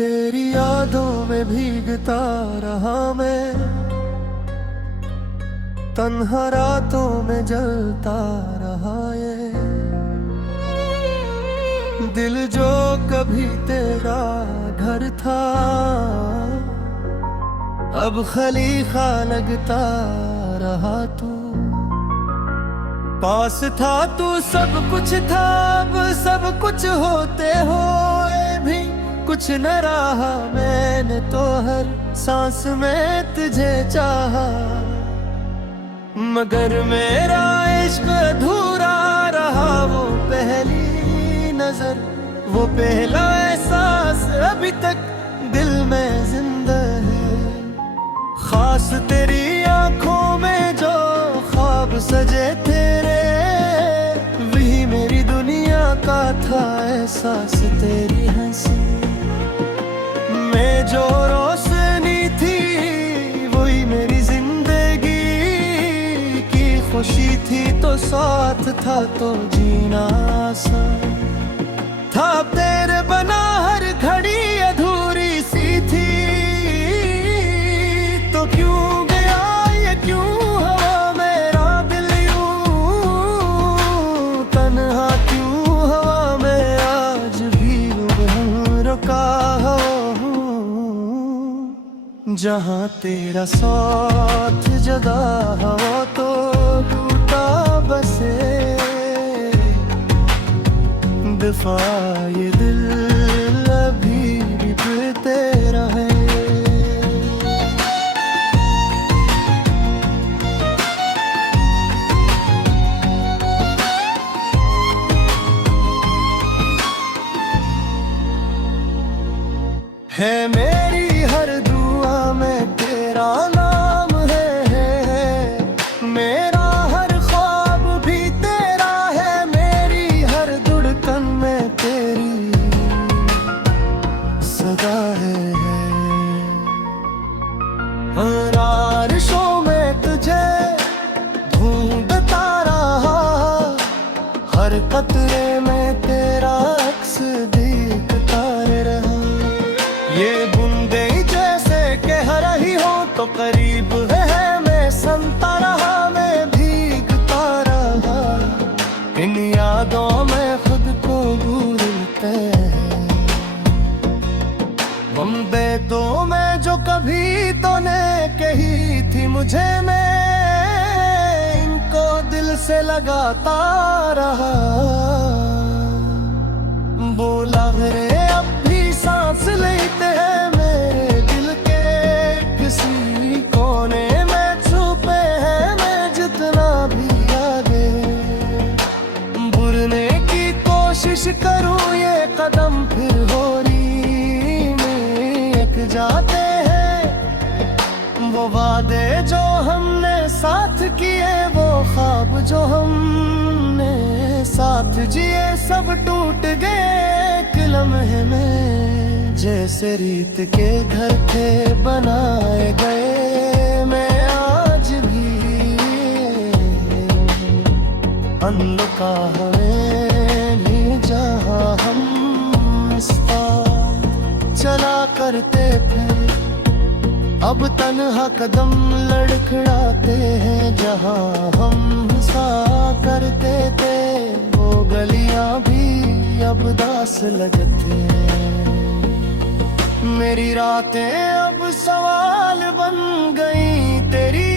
तेरी यादों में भीगता रहा मैं, तन्हा रातों में जलता रहा ये दिल जो कभी तेरा घर था, अब खलीखा लगता रहा तू। पास था तू, सब कुछ था, अब सब कुछ होते हुए भी कुछ न रहा। मैंने तो हर सांस में तुझे चाहा, मगर मेरा इश्क अधूरा रहा। वो पहली नजर, वो पहला एहसास अभी तक दिल में जिंदा है। खास तेरी आंखों में जो ख्वाब सजे तेरे, वही मेरी दुनिया का था एहसास। तेरी हंसी में जो रोशनी थी, वही मेरी जिंदगी की खुशी थी। तो साथ था तो जीना आसान था, तेरे बना हर घड़ी अधूरी सी थी। तो क्यों गया ये क्यों हवा मेरा दिल यूं, तन्हा क्यों हवा में आज भी रुका हूँ। जहाँ तेरा साथ जदा हो तो टूटा बसे दफा ये दिल अभी भी तेरा है। है मेरी हर दुआ में तेरा नाम है, मेरा हर ख्वाब भी तेरा है। मेरी हर धड़कन में तेरी सदा है। आरिशों में तुझे ढूंढता रहा, हर कतरे में तेरा अक्स दिखता रहा। ये बूंदे जैसे कह रही हो तो करीब है, मैं सुनता रहा, मैं भीगता रहा। इन यादों में खुद को भूलते हैं बम्बे तो मैं जो कभी तूने कही थी मुझे, मैं इनको दिल से लगाता रहा। बोला रे अब भी सांस लेते हैं मेरे दिल के किसी कोने में छुपे हैं। मैं जितना भी आगे बुरने की कोशिश करूं, ये कदम फिर होरी में एक जाते हैं। वो वादे जो हमने साथ किए, वो ख्वाब जो हमने साथ जिए, सब टूट गए एक लम्हे में। जैसे रीत के घर थे बनाए गए, मैं आज भी अनलुका हवेली जहाँ हम इस पार चला करते थे, अब तन्हा कदम लड़खड़ाते हैं। जहाँ हम सा करते थे, वो गलियां भी अब दास लगते हैं। मेरी रातें अब सवाल बन गई, तेरी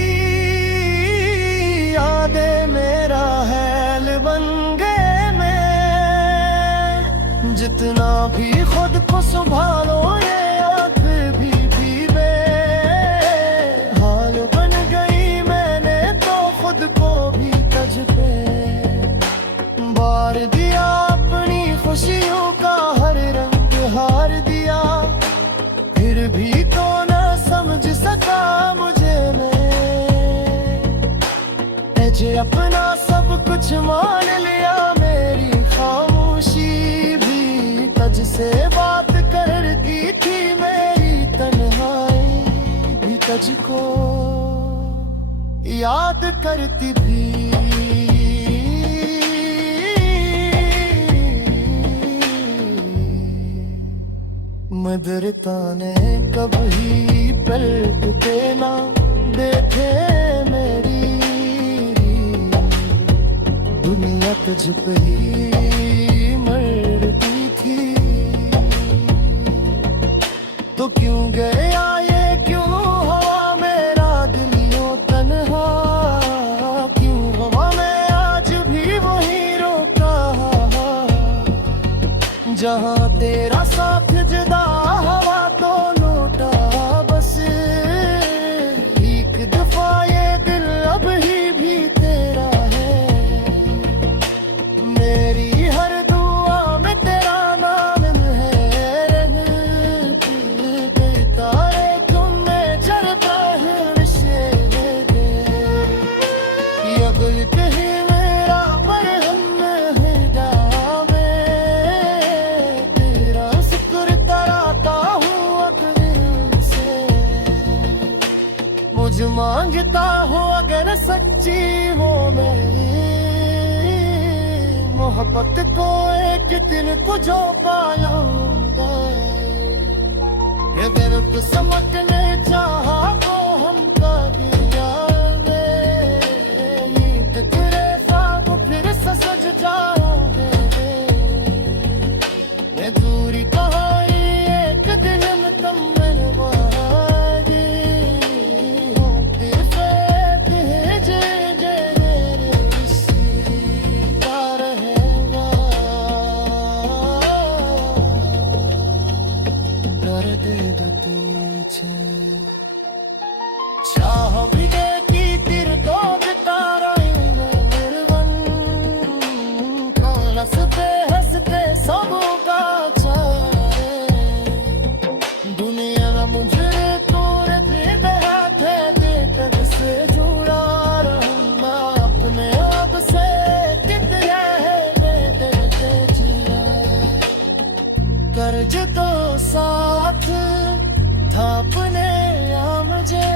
यादें मेरा हैल बन गए। मैं जितना भी खुद को संभालो, ये आँख भी हाल बन गई। मैंने तो खुद को भी तज पे बार दिया, अपनी खुशियों का हर रंग हार दिया। फिर भी तो न समझ सका मुझे मैं, जे अपना सब कुछ मान लिया। मेरी खामोशी भी तज से बात करती थी, मेरी तन्हाई भी तुझको याद करती थी। मदरता ने कभी पलटते ना देखे मेरी, दुनिया तुझ पे ही मरती थी। तो क्यों गया ये क्यों हुआ मेरा दिल यूं तन्हा, क्यों हुआ मैं आज भी वही रोका, जहाँ तेरा साथ जुदा हवा तो लूटा बस। एक दफा ये दिल अब ही भी तेरा है, मेरी हर दुआ में तेरा नाम है। तारे तुम में चढ़ता है विषय दे, ये दिल कहीं मेरा मरहम है दामे। तेरा शुक्र कराता हूँ अक़दिल से, मुझ मांगता हूँ अगर सच्ची हो मैं, मोहब्बत को एक दिन को जो पाऊंगा। ये दिन तो समझने चाहा तो हम का दिया ईद तेरे साथ फिर से सज जाओगे। ये दूरी कहाई एक दिन में तुम मनवादी हो, फिर से भेजे मेरे सीधा रहेगा। दर्द पीछे चाह भी देखी तिर तो तारा निर्वन, हंसते हंसते सबका चाहे। दुनिया में मुझे तोरे दिल हाथे देकर से जुड़ा रहूंगा, अपने आप से कितने है देते जिया। कर्ज तो साथ था अपने आ मुझे,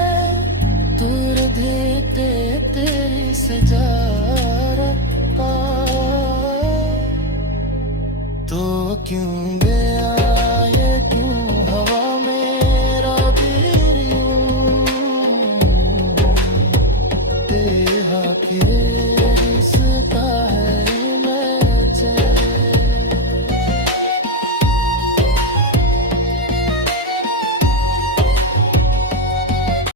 दूर देते तेरी सजारत पा। तो क्यों